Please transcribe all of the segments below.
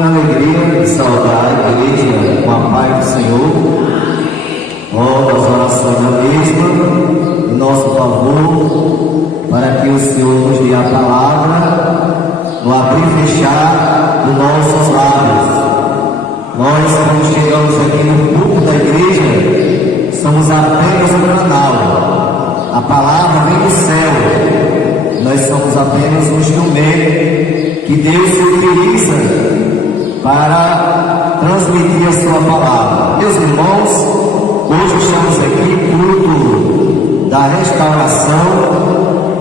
Que alegria de saudar a igreja com a paz do Senhor. Rogo as orações da mesma em nosso favor, para que o Senhor nos dê a palavra no abrir e fechar dos nossos lábios. Nós, quando chegamos aqui no culto da igreja, somos apenas um canal. A palavra vem do céu. Nós somos apenas um instrumento que Deus utiliza para transmitir a sua palavra. Meus irmãos, hoje estamos aqui culto da restauração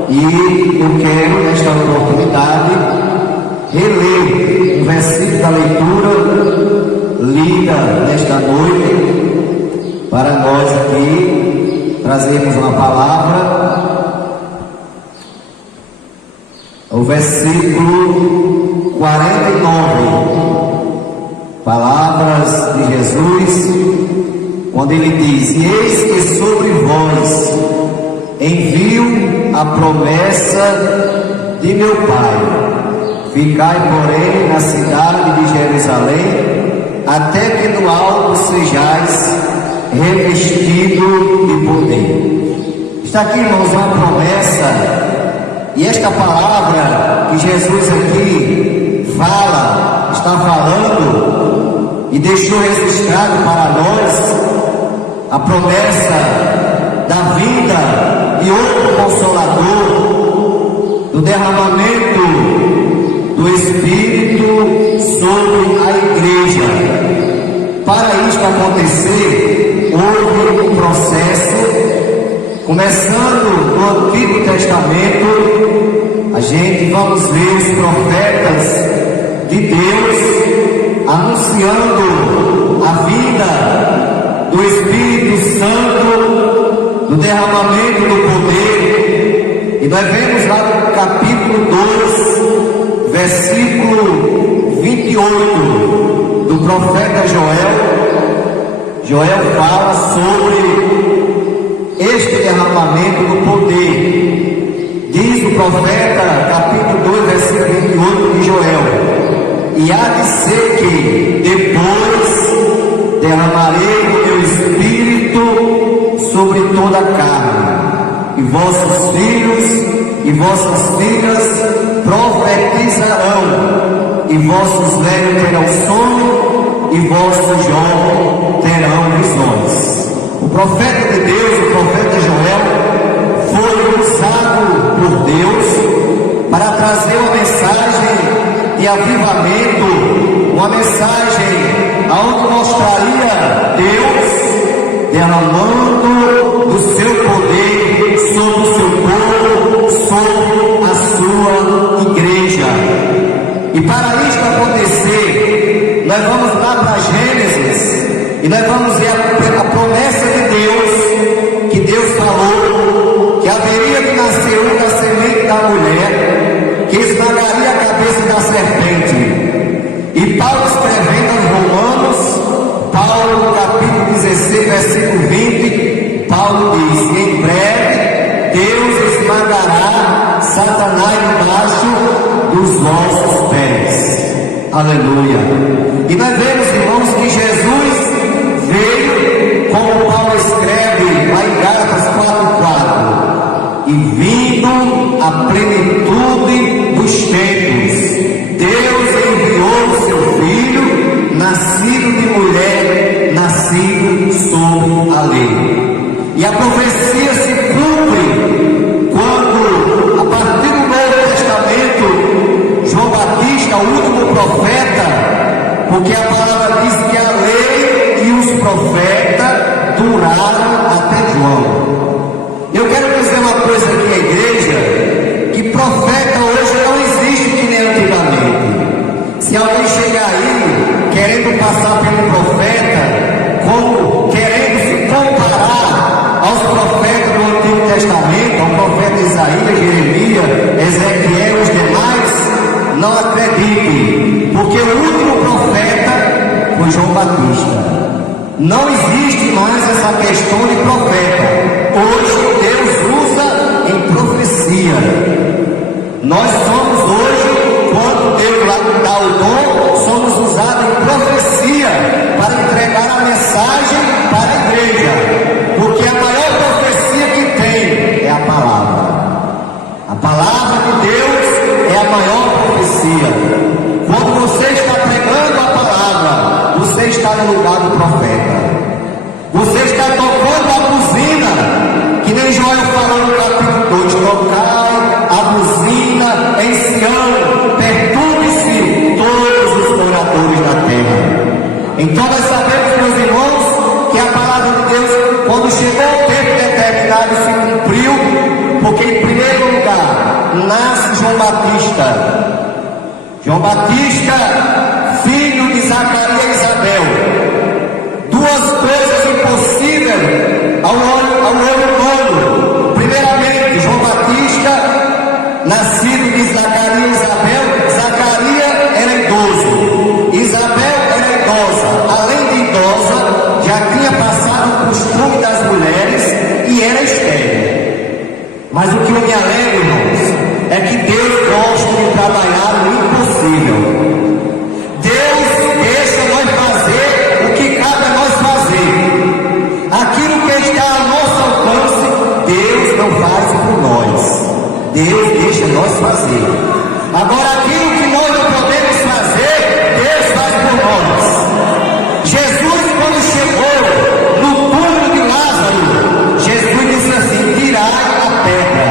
e eu quero, nesta oportunidade, reler um versículo da leitura lida nesta noite para nós aqui trazermos uma palavra. O versículo 49, palavras de Jesus, quando ele diz: e eis que sobre vós envio a promessa de meu Pai, ficai porém na cidade de Jerusalém, até que no alto sejais revestido de poder. Está aqui, irmãos, uma promessa. E esta palavra que Jesus aqui está falando e deixou registrado para nós a promessa da vinda de outro Consolador, do derramamento do Espírito sobre a igreja. Para isto acontecer, houve um processo. Começando no Antigo Testamento, a gente vamos ver os profetas de Deus anunciando a vinda do Espírito Santo, do derramamento do poder. E nós vemos lá no capítulo 2, versículo 28 do profeta Joel. Joel fala sobre este derramamento do poder. Diz o profeta, capítulo 2, versículo 28 de Joel: e há de ser que depois derramarei o meu espírito sobre toda a carne, e vossos filhos e vossas filhas profetizarão, e vossos velhos terão sonho, e vossos jovens terão visões. O profeta de Deus, o profeta Joel, foi usado por Deus para trazer uma mensagem de avivamento, uma mensagem onde mostraria Deus derramando do seu poder sobre o seu povo, sobre a sua igreja. E para isto acontecer, nós vamos lá para Gênesis e nós vamos ver a promessa de Deus, que Deus falou que haveria de nascer um da semente da mulher, que esmagaria a cabeça da serpente. E Paulo, escrevendo aos Romanos, Paulo no capítulo 16, versículo 20, Paulo diz: em breve Deus esmagará Satanás debaixo dos vossos pés. Aleluia. E nós vemos, irmãos, que Jesus veio, como Paulo escreve lá em Gálatas 4:4, e vindo a plenitude dos tempos, Deus enviou o seu Filho, nascido de mulher, nascido sob a lei. E a profecia se cumpre quando, a partir do Novo Testamento, João Batista, o último profeta, porque a palavra diz que a lei e os profetas duraram até João. Eu quero dizer uma coisa aqui à igreja, que profeta hoje não existe que nem antigamente. Se alguém chegar aí querendo passar pelo profeta, como querendo se comparar aos profetas do Antigo Testamento, ao profeta Isaías, Jeremias, Ezequiel e os demais, não acredite, porque o último profeta foi João Batista. Não existe mais essa questão de profeta. Hoje Deus usa em profecia. Nós somos hoje, quando Deus dá o dom, somos usados usada em profecia para entregar a mensagem para a igreja, porque a maior profecia que tem é a palavra. A palavra de Deus é a maior profecia. Quando você está pregando a palavra, você está no lugar do profeta. Você está tocando a buzina, que nem Joel falou no capítulo 2, tocai a buzina em Sião, perturbe-se todos os moradores da terra. Então nós sabemos, meus irmãos, que a palavra de Deus, quando chegou o tempo determinado, se cumpriu, porque em primeiro lugar, nasce João Batista. João Batista, filho de Zacarias e Isabel. Duas coisas impossíveis ao olho humano. Primeiramente, João Batista, nascido de Zacarias e Isabel. Zacarias era idoso, Isabel era idosa. Além de idosa, já tinha passado o costume das mulheres e era estéril. Mas o que eu me alegro, irmãos, é que Deus gosta de trabalhar no impossível. Deus deixa nós fazer o que cabe a nós fazer. Aquilo que está ao nosso alcance, Deus não faz por nós. Deus deixa nós fazer. Agora, aquilo que nós não podemos fazer, Deus faz por nós. Jesus, quando chegou no túmulo de Lázaro, Jesus disse assim: tirai a pedra.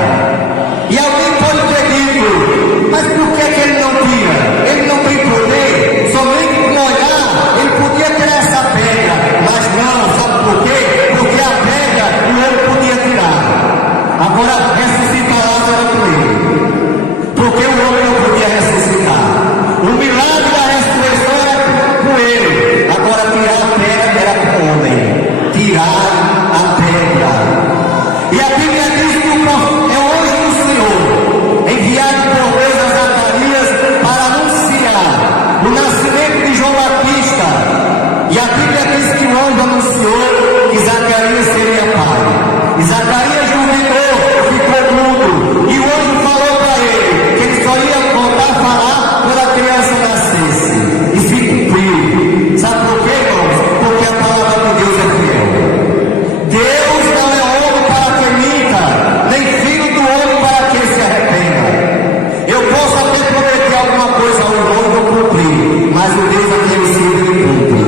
E alguém pode ter dito: mas por que ele não tira? Ele não tem poder, somente com olhar ele podia tirar essa pedra. Mas não, sabe por quê? Porque a pedra o homem podia tirar. Agora ressuscita Lázaro com ele, porque o homem não podia ressuscitar. O milagre da ressurreição era com ele. Agora tirar a pedra era com o homem. Tirar a pedra. E a Bíblia diz que é o anjo do Senhor, enviado por Deus a Zacarias para anunciar o nascimento de João Batista. E a Bíblia diz que o anjo anunciou que Zacarias seria pai. E Zacarias duvidou, ficou mudo. E o anjo falou para ele que ele só ia voltar a falar quando a criança nascesse. E se cumpriu. Sabe por quê, irmãos? Porque a palavra de Deus é fiel. Deus não é homem para que minta, nem filho do homem para que se arrependa. Eu posso até prometer alguma coisa ao irmão e vou cumprir, mas o Deus a quem eu sirvo ele cumpre.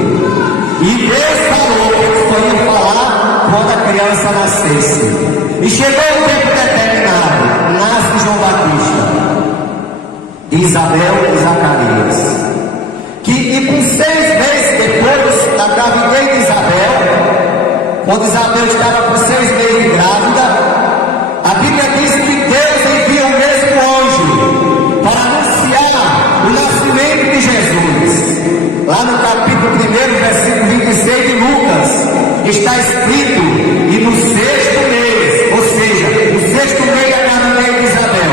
E Deus falou que ele só ia falar quando a criança nascesse. E chegou o tempo determinado, nasce João Batista, Isabel e Zacarias. E com 6 meses depois da gravidez de Isabel, quando Isabel estava com 6 meses grávida, a Bíblia diz que Deus envia o mesmo anjo para anunciar o nascimento de Jesus. Lá no capítulo 1, versículo 26 de Lucas, está escrito: e no 6º mês, ou seja, no 6º mês da gravidez de Isabel,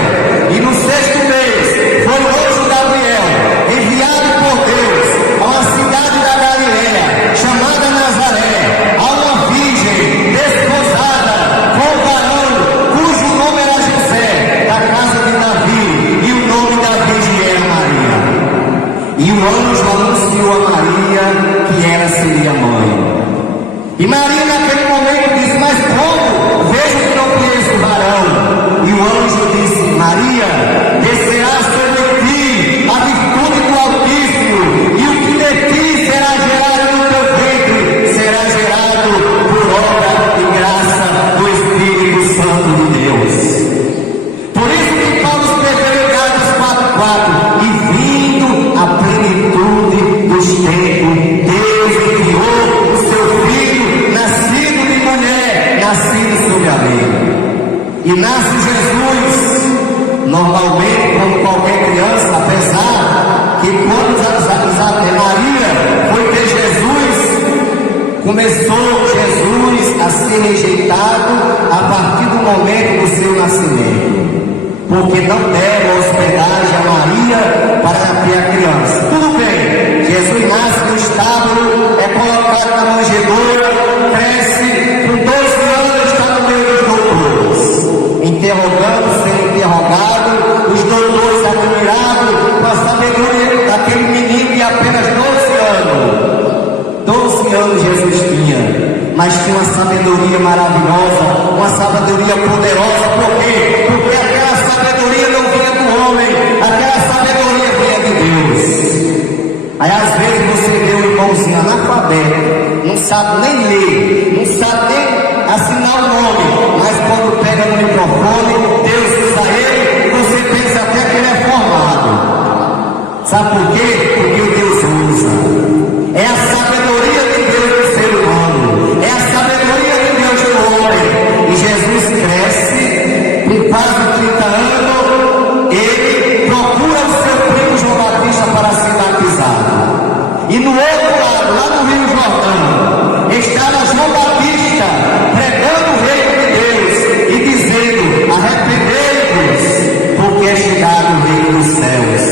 e no 6º mês foi o anjo Gabriel, enviado por Deus a uma cidade da Galileia, chamada Nazaré, a uma virgem desposada com um varão cujo nome era José, da casa de Davi, e o nome da virgem era Maria. E o anjo anunciou a Maria que ela seria mãe. E Maria naquele momento disse: mas como? Vejo que não conheço varão. E o anjo disse: Maria, descerá sobre ti a virtude do Altíssimo, e o que de ti será gerado no teu ventre será gerado por obra e graça do Espírito Santo de Deus. Por isso que Paulo escreveu em Gálatas 4:4: e vindo a plenitude dos tempos, Deus enviou o seu Filho, nascido de mulher, nascido sob a lei. E nasce Jesus, normalmente como qualquer criança, apesar que quando Maria foi ter Jesus, começou Jesus a ser rejeitado a partir do momento do seu nascimento, porque não deram hospedagem a Maria para ter a criança. Tudo bem, Jesus nasce no estábulo, é colocado na manjedoura, cresce, com 12 anos está no meio dos doutores, interrogando, sendo interrogado, os doutores admirados com a sabedoria daquele menino de apenas 12 humanos Jesus tinha, mas tinha uma sabedoria maravilhosa, uma sabedoria poderosa. Por quê? Porque aquela sabedoria não vinha do homem, aquela sabedoria vinha de Deus. Aí às vezes você vê um irmãozinho analfabeto, não sabe nem ler, não sabe nem assinar o nome, mas quando pega no microfone, Deus usa ele, e você pensa até que ele é formado. Sabe por quê? Porque o Deus usa. É a sabedoria de Deus do ser humano, é a sabedoria de Deus do homem. E Jesus cresce, com quase 30 anos, ele procura o seu primo João Batista para ser batizado. E no outro lado, lá no Rio Jordão, estava João Batista pregando o reino de Deus e dizendo: arrependei-vos, porque é chegado o reino dos céus.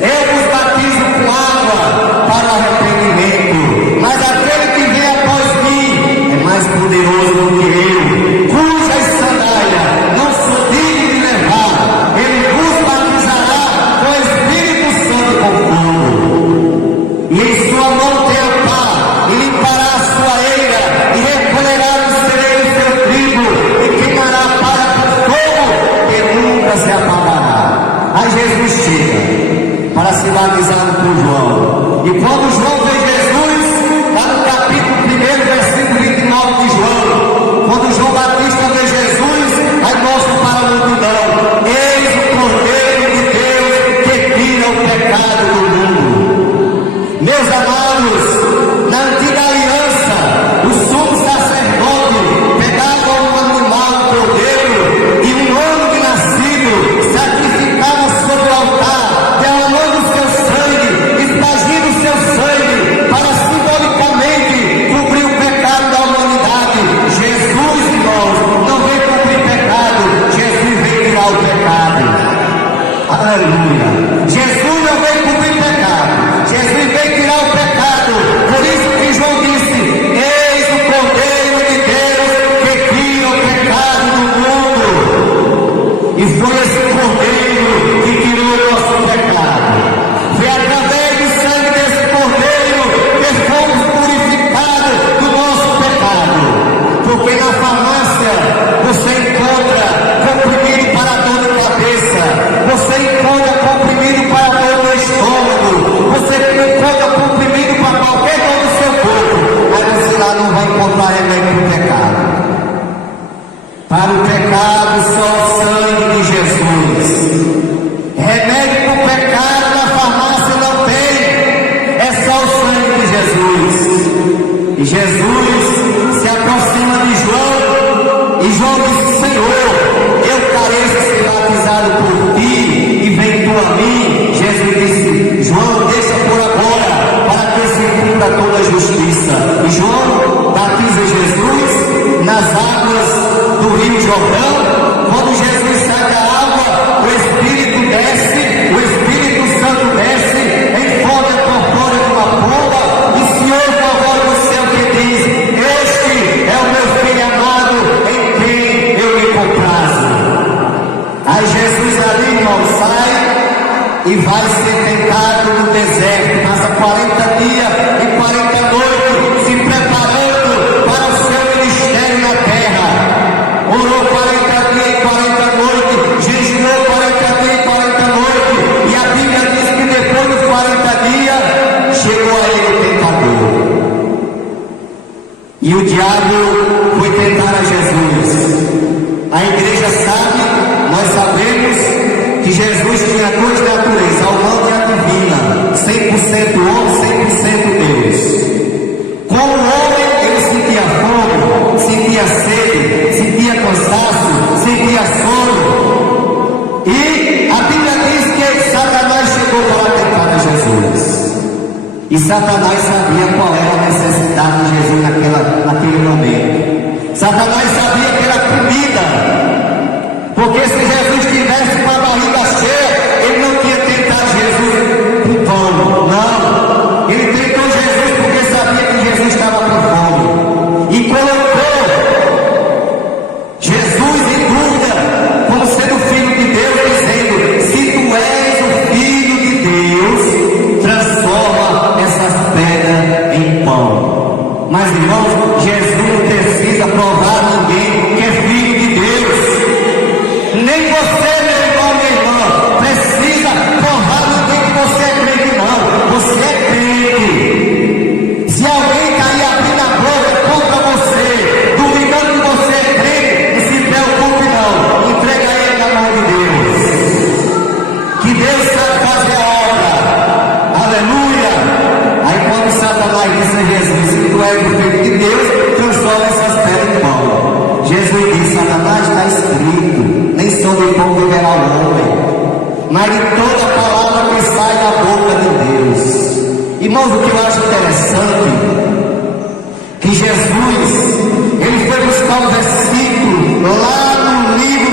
Eu vos batizo com água para arrependimento, mas aquele que vem após mim é mais poderoso do que eu, cujas sandálias não sou digno de levar. Ele vos batizará com o Espírito Santo e com fogo. E em sua mão tem a pá, e limpará a sua eira, e recolherá do celeiro o seu trigo, e queimará a palha com fogo, que nunca se apagará. Aí Jesus chega para ser batizado por João. E quando João vê Jesus, lá no capítulo 1, versículo 29 de João, quando João Batista vê Jesus, aí mostra para a multidão: eis o Cordeiro de Deus que tira o pecado do mundo. Meus amados, na antiga aliança, o sumo sacerdote pegava um animal, um cordeiro, e um ano de nascido, sacrificava sobre o altar, derramando o seu sangue, espargindo o seu sangue, para simbolicamente cobrir o pecado da humanidade. Jesus, irmãos, não veio cobrir pecado, Jesus veio tirar o pecado. Aleluia. Jesus não veio cobrir pecado, Jesus veio tirar o pecado. Por isso que João disse: eis o Cordeiro de Deus que tira o pecado do mundo. E foi esse Cordeiro que tirou o nosso pecado. Foi através do sangue desse Cordeiro que fomos purificados do nosso pecado. Porque na farmácia você encontra comprimido para dor de cabeça, você encontra comprimido para dor no estômago, você encontra comprimido para qualquer dor do seu corpo, mas você lá não vai encontrar remédio para o pecado. Para o pecado, só o sangue de Jesus. Remédio para o pecado na farmácia não tem, é só o sangue de Jesus. E Jesus se aproxima de João, e João disse: Senhor, eu careço de ser batizado por ti, e vem tu a mim. Jesus disse: João, deixa por agora, para que se cumpra toda a justiça. E João batiza Jesus nas águas do Rio Jordão. Quando Jesus sai da água, o Espírito desce, o Espírito Santo desce, em forma corpórea de uma pomba, e se ouve a voz do céu que diz: este é o meu filho amado, em quem eu me comprazo. Aí Jesus ali, irmão, sai e vai ser tentado no deserto, passa 40 dias e 40 noites se preparando para o seu ministério na terra. Orou 40 dias e 40 noites, jejuou 40 dias e 40 noites, e a Bíblia diz que depois dos 40 dias chegou a ele o tentador. E o diabo foi tentar a Jesus. A igreja sabe, nós sabemos que Jesus tinha duas naturezas, a humana e a divina, 100% homem, 100% Deus. Como homem, ele sentia fome, sentia sede, sentia cansaço, sentia sono. E a Bíblia diz que Satanás chegou para tentar a Jesus. E Satanás sabia qual era a necessidade de Jesus naquele momento. Satanás sabia que era comida. Porque se Jesus estivesse com a barriga cheia, ele não tinha tentado Jesus com fome. Não. Ele tentou Jesus porque sabia que Jesus estava com fome. E colocou Jesus em dúvida, como sendo filho de Deus, dizendo: se tu és o filho de Deus, transforma essas pedras em pão. Mas Mas irmãos, Jesus não precisa provar a ninguém que é filho de Deus. Nem você, meu irmão, minha irmã, precisa provar a ninguém que você é crente, não. Você é crente. Se alguém cair abrindo a boca contra você, duvidando que você é crente, não se preocupe não. Entrega ele na mão de Deus. Que Deus sabe fazer a obra. Aleluia. Aí quando Satanás disse a Jesus, se tu és o filho de Deus, transforma essas pedras em pão. Jesus disse, Satanás, está escrito, nem só de pão viverá o homem, mas de toda palavra que sai da boca de Deus. Irmãos, o que eu acho interessante, que Jesus, ele foi buscar um versículo lá no livro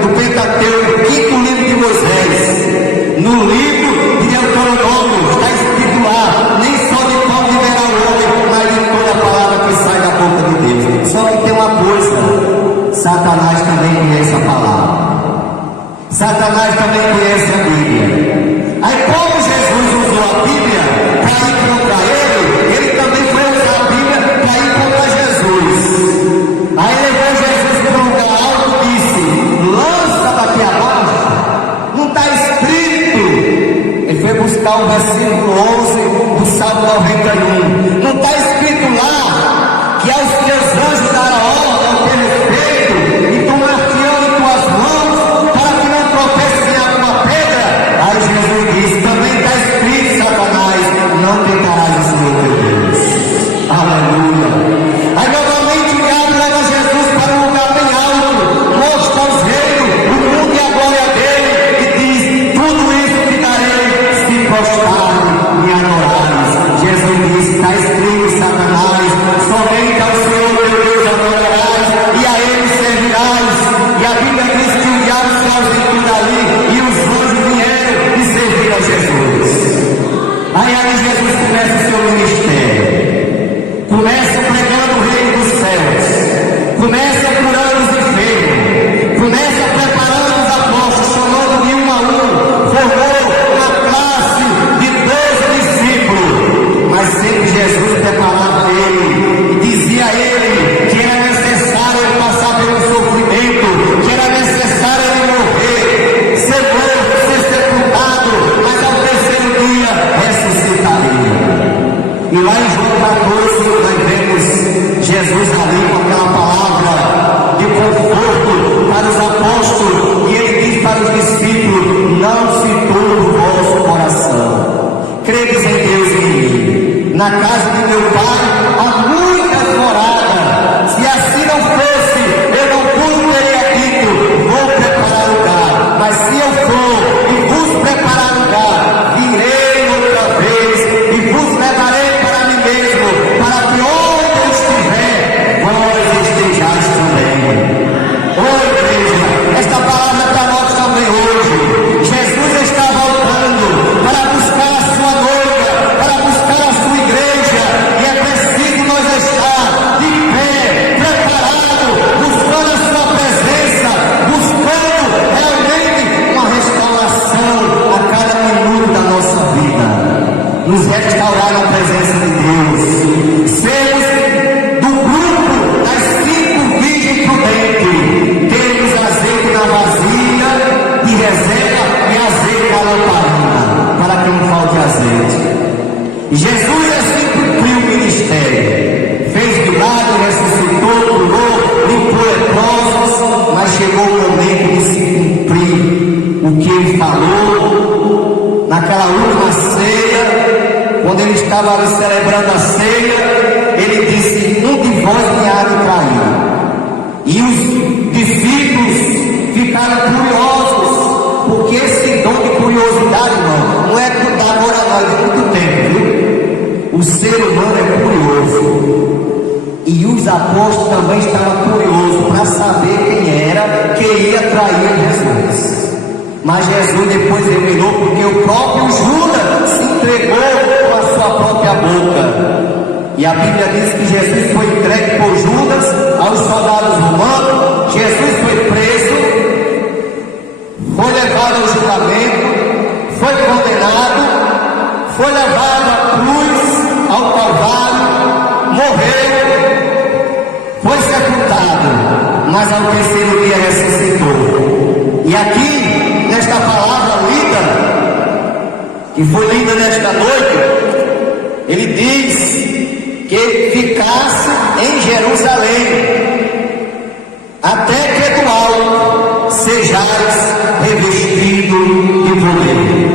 do Pentateuco, quinto livro de Moisés, no livro de Deuteronômio, está escrito lá, nem só de pão viverá o homem, mas de toda palavra que sai da boca de Deus. Só que tem uma coisa, Satanás também conhece a palavra. Satanás também conhece a Bíblia. Aí como Jesus usou a Bíblia para ir contra ele também foi usar a Bíblia para ir contra Jesus. Aí levou Jesus para um lugar alto e disse, lança daqui abaixo, não está escrito. Ele foi buscar o versículo 11 do Salmo 91. Não está escrito lá que aos teus anjos dará ordem ao teu respeito e tomar-te-ão em tuas mãos para que não tropeces em alguma pedra. Aí Jesus disse, também está escrito, Satanás, não tentarás o Senhor teu Deus. Aleluia. Aí novamente o diabo leva Jesus para um lugar bem alto, mostra os reinos, o mundo e a glória dele, e diz, tudo isso te darei se prostrares e me adorares. Jesus disse, está escrito, Satanás, somente ao Senhor teu Deus adorarás e a ele servirás. E a Bíblia diz que o diabo se ausentou dali e os anjos vieram e serviram a Jesus. Aí Jesus começa o seu ministério, começa pregando o reino dos céus, começa curando os enfermos, começa preparando os apóstolos, chamando de um a um, formou uma classe de 12 discípulos, mas sempre Jesus preparava ele e dizia a ele que era necessário ele passar pelo sofrimento, que era necessário ele morrer, ser morto, ser sepultado, mas ao terceiro dia ressuscitaria. E lá em João 14 nós vemos Jesus ali com aquela palavra de conforto para os apóstolos, e ele diz para os discípulos, não se turbe o vosso coração, credes em Deus e em mim, na casa de meu Pai há muitas moradas, se assim não fosse, eu não pude teria dito, vou preparar lugar, mas se eu for e vos preparar lugar, virei outra vez e vos levarei para mim mesmo, para que onde eu estiver, vós estejais também. Oi, igreja, esta palavra é para nós também hoje. Jesus está voltando para buscar a sua noiva, para buscar a sua igreja, e é preciso nós estar de pé, preparado, buscando a sua presença, buscando realmente uma restauração a cada minuto da nossa vida, nos restaurar na presença de Deus, sermos do grupo das 5 virgens prudentes, termos azeite na vasilha de reserva e azeite na lamparina, para que não falte azeite. Jesus assim cumpriu o ministério, fez milagre, ressuscitou, curou, limpou leprosos, mas chegou o momento de se cumprir o que ele falou naquela última ceia. Quando ele estava ali celebrando a ceia, ele disse, um de vós me há de trair. E os discípulos ficaram curiosos, porque esse dom de curiosidade, não é da agora nós, de muito tempo, viu? O ser humano é curioso. E os apóstolos também estavam curiosos para saber quem era que ia trair Jesus. Mas Jesus depois revelou, porque o próprio Judas se entregou com a sua própria boca. E a Bíblia diz que Jesus foi entregue por Judas aos soldados romanos. Jesus foi preso, foi levado ao julgamento, foi condenado, foi levado à cruz, ao Calvário, morreu sepultado, mas ao terceiro dia ressuscitou. E aqui, nesta palavra lida, que foi lida nesta noite, ele diz que ficasse em Jerusalém, até que do alto sejais revestido de poder.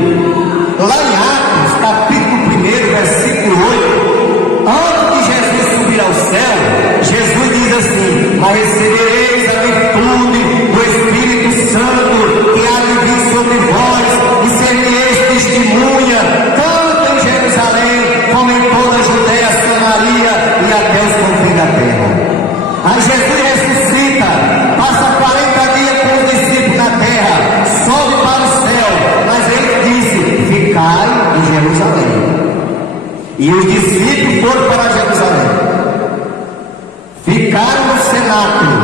Lá em Atos, capítulo 1, versículo 8, antes de Jesus subir ao céu, Jesus diz assim: mas recebereis a virtude do Espírito Santo, que há de vir sobre vós, e sereis testemunha, tanto em Jerusalém, como em toda a Judeia, Samaria e até os confins da terra. Aí Jesus ressuscita, passa 40 dias com os discípulos na terra, sobe para o céu, mas ele disse: ficai em Jerusalém. E os discípulos foram para Jerusalém, ficaram no cenáculo,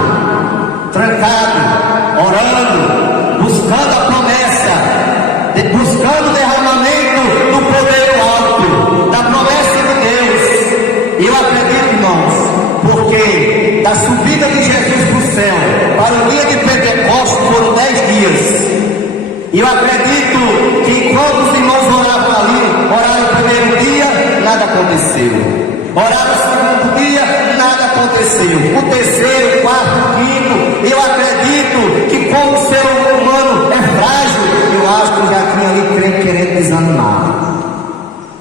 trancados, orando, buscando a promessa, buscando o derramamento do poder alto, da promessa de Deus. E eu acredito, irmãos, porque da subida de Jesus para o céu para o dia de Pentecostes foram 10 dias. E eu acredito que enquanto os irmãos oravam ali, oraram o primeiro dia, nada aconteceu. Oraram o segundo dia, nada aconteceu. O terceiro, o quarto, o quinto, eu acredito que como o ser humano é frágil, eu acho que já tinha ali querendo desanimar.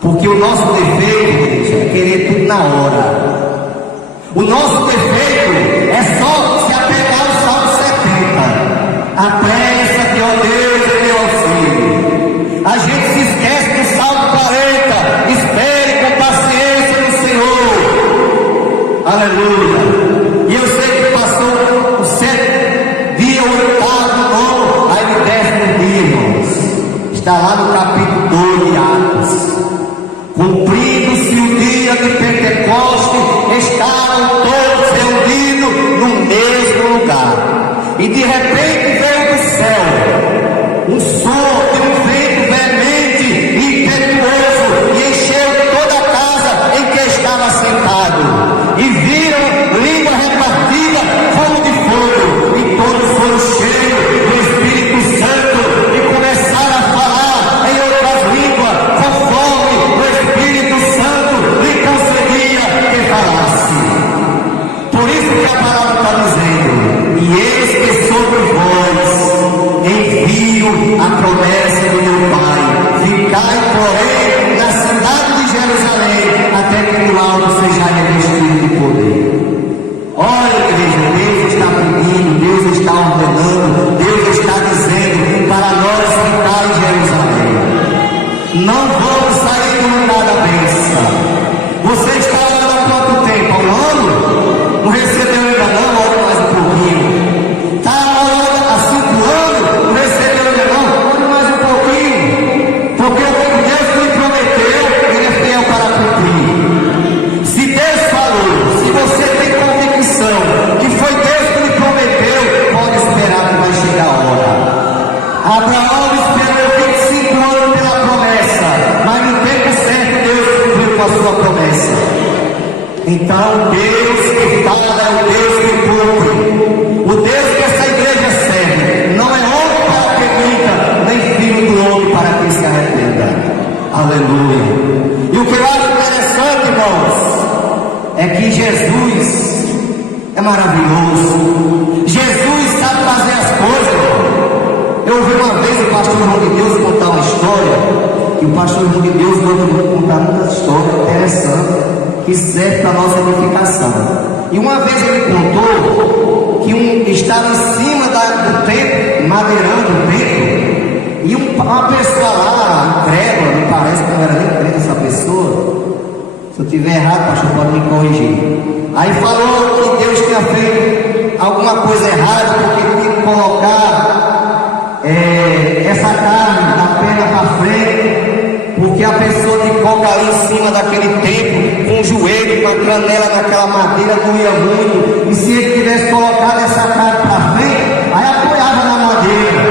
Porque o nosso defeito, igreja, é querer tudo na hora. O nosso defeito é só se apegar ao Salmo 70. Apressa-te, ó Deus, em meu auxílio. A gente se esquece do Salmo 40. Espere com paciência no Senhor. Aleluia. E eu sei que passou o 7º dia, o 8º, 9º, aí o 10º dia, irmãos. Está lá no capítulo 2 de Atos. Cumprindo-se o dia de Pentecostes, estavam todos reunidos no mesmo lugar. E de repente veio do céu um som de um vento veemente e impetuoso, e encheu toda a casa em que estava sentado. E viram língua repartida como de fogo, e todos foram cheios do Espírito Santo e começaram a falar em outras línguas, conforme o Espírito Santo lhe concedia que falasse. Por isso que a palavra está dizendo: e eis que sobre vós envio a promessa do meu Pai. Ficai, porém, na cidade de Jerusalém, até que do alto sejais revestido de poder. Olha, igreja, Deus está pedindo, Deus está ordenando, Deus está dizendo para nós ficar em Jerusalém. Não vamos sair do lugar da bênção. Você está orando há quanto tempo? Há um ano? Não recebeu ainda não? Ore mais um pouquinho. Está orando há 5 anos? Não recebeu ainda não? Ore mais um pouquinho. Porque o Deus que lhe prometeu, Ele é fiel para cumprir. Se Deus falou, se você tem convicção que foi Deus que lhe prometeu, pode esperar que vai chegar a hora. Abraão esperou 25 anos pela promessa, mas no tempo certo Deus cumpriu com a sua promessa. Então Deus que fala é o Deus que cumpre. O Deus que essa igreja serve não é homem para que grita, nem filho do homem para que se arrependa. Aleluia. E o que eu acho interessante, irmãos, é que Jesus é maravilhoso. Jesus sabe fazer as coisas. Eu ouvi uma vez o pastor João de Deus contar uma história, e o pastor João de Deus gosta de contar muitas histórias interessantes que servem para a nossa edificação. E uma vez ele contou que estava em cima do templo, madeirando o templo, e uma pessoa lá, incrédula, me parece que não era nem crente essa pessoa. Se eu estiver errado, pastor, pode me corrigir. Aí falou que Deus tinha feito alguma coisa errada, porque tinha que colocar essa carne da perna para frente, porque a pessoa que coloca ali em cima daquele templo, com o joelho, com a canela naquela madeira, doía muito, e se ele tivesse colocado essa carne para frente, aí apoiava na madeira.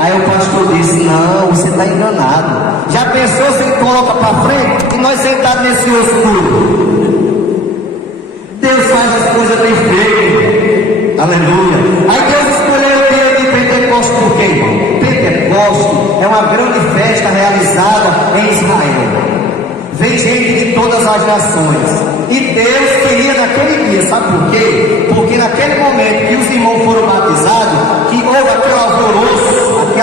Aí o pastor disse: não, você está enganado. Já pensou se ele coloca para frente e nós sentados nesse osso duro? Deus faz as coisas bem feitas. Aleluia. Aí Deus escolheu o dia de Pentecostes por quê, irmão? Pentecostes é uma grande festa realizada em Israel. Vem gente de todas as nações. E Deus queria naquele dia, sabe por quê? Porque naquele momento que os irmãos foram batizados, que houve aquele alvoroço,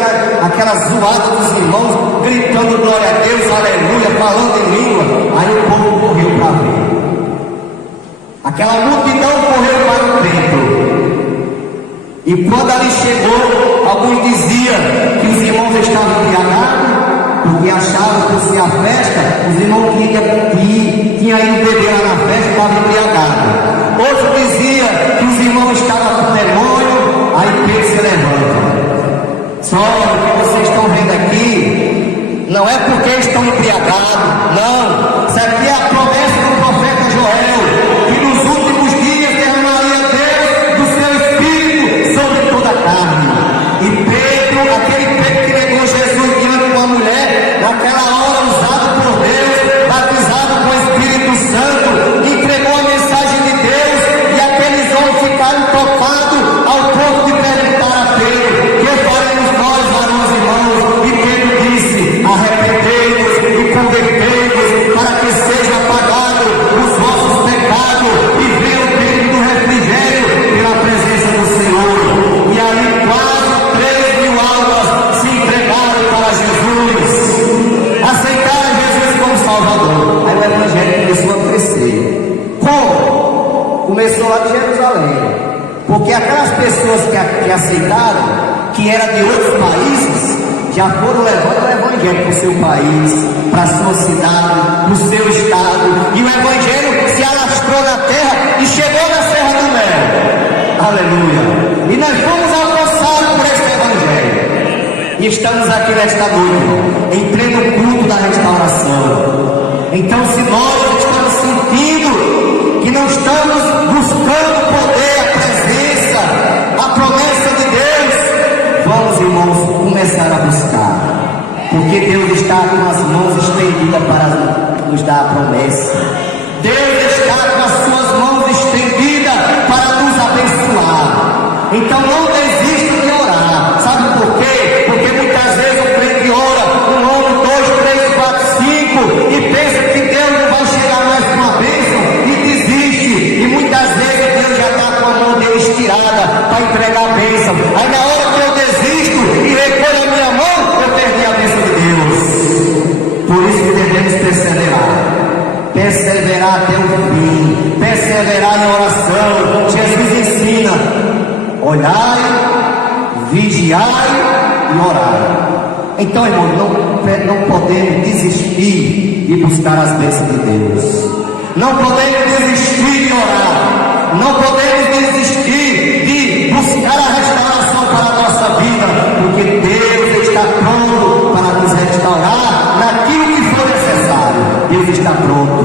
aquela zoada dos irmãos, gritando glória a Deus, aleluia, falando em língua, aí o povo correu para ver. Aquela multidão correu para o templo. E quando ali chegou, alguns diziam que os irmãos estavam embriagados, porque achavam que se a festa, os irmãos tinham ido beber lá na festa e estavam embriagados. Outros diziam que os irmãos estavam com demônio. Aí Pedro se levanta. Só o que vocês estão vendo aqui não é porque estão embriagados, não. Isso aqui é a promessa do profeta Joel, que nos últimos dias derramaria Deus do seu Espírito sobre toda a carne. E Pedro, aquele Pedro que negou Jesus diante de uma mulher, naquela hora usado por Deus, batizado com o Espírito Santo, entregou a mensagem de Deus, e aqueles homens ficaram tocados ao ponto de perguntar a Pedro: que faremos nós, varões irmãos? E Pedro disse: arrependei-vos e convertei-vos, para que sejam apagados os vossos pecados e venha o tempo do refrigério pela presença do Senhor. E aí quase 3.000 almas se entregaram para Jesus, aceitaram Jesus como Salvador. Aí o Evangelho começou a crescer. Como? Começou lá de Jerusalém, porque aquelas pessoas que aceitaram, que eram de outros países, já foram levando o Evangelho para o seu país, para a sua cidade, para o seu estado, e o Evangelho se alastrou na terra e chegou na Serra do Mel. Aleluia. E nós fomos alcançados por esse Evangelho, e estamos aqui nesta noite, em pleno culto da restauração. Então, se nós estamos sentindo que não estamos buscando o poder, a presença, a promessa de Deus, vamos, irmãos, começar a buscar, porque Deus está com as mãos estendidas para nos dar a promessa. Deus está com as suas mãos estendidas para nos abençoar. Então não desista de orar. Sabe por quê? Porque muitas vezes o crente ora 1 ano, 2, 3, 4, 5 e pensa que Deus não vai chegar mais com a bênção e desiste. E muitas vezes Deus já está com a mão dele estirada para entregar a bênção. Aí na hora que eu desisto e recolho a minha mão, eu perdi a bênção de Deus. Por isso que devemos perseverar até o fim, perseverar em oração. Jesus ensina: olhai, vigiai e orai. Então, irmão, não podemos desistir de buscar as bênçãos de Deus. Não podemos desistir de orar. Não podemos desistir de buscar a restauração para a nossa vida, porque Deus está pronto para nos restaurar naquilo que for necessário. Deus está pronto,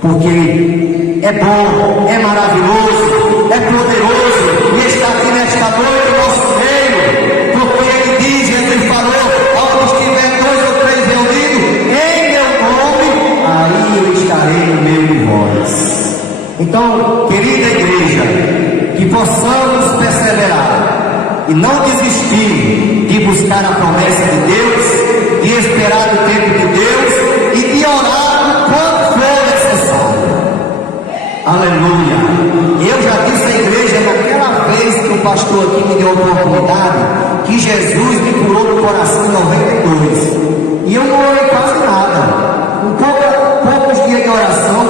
porque é bom, é maravilhoso, é poderoso e está aqui nesta noite no nosso meio, porque Ele diz, Jesus falou: onde estiver 2 ou 3 reunidos em meu nome, aí eu estarei no meio de vós. Então, querida igreja, que possamos perseverar e não desistir de buscar a promessa de Deus, de esperar o tempo de Deus e de orar o quanto for necessário. Aleluia. Eu já disse à igreja naquela vez que o pastor aqui me deu a oportunidade, que Jesus me curou no coração em 92. E eu não orei quase nada. Poucos dias de oração,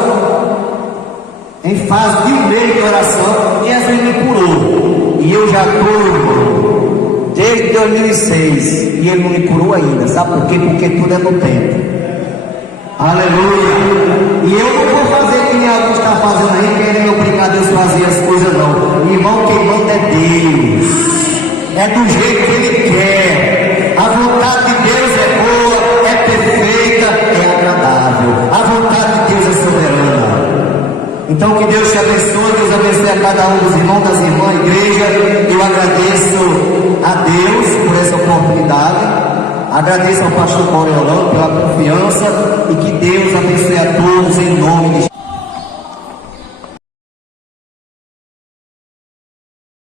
em fase de 1 mês de oração, Jesus me curou. E eu já estou desde 2006 e Ele não me curou ainda. Sabe por quê? Porque tudo é no tempo. Aleluia. E eu não vou fazer que nem alguns estão fazendo aí, querendo obrigar Deus a fazer as coisas, não. Irmão, quem manda é Deus. É do jeito que Ele quer. A vontade de Deus é boa, é perfeita, é agradável. A vontade de Deus é soberana. Então que Deus te abençoe, Deus abençoe a cada um dos irmãos, das irmãs, igreja. Eu agradeço a Deus por essa oportunidade. Agradeço ao pastor Paulo Orlando pela confiança e que Deus abençoe a todos em nome de Jesus.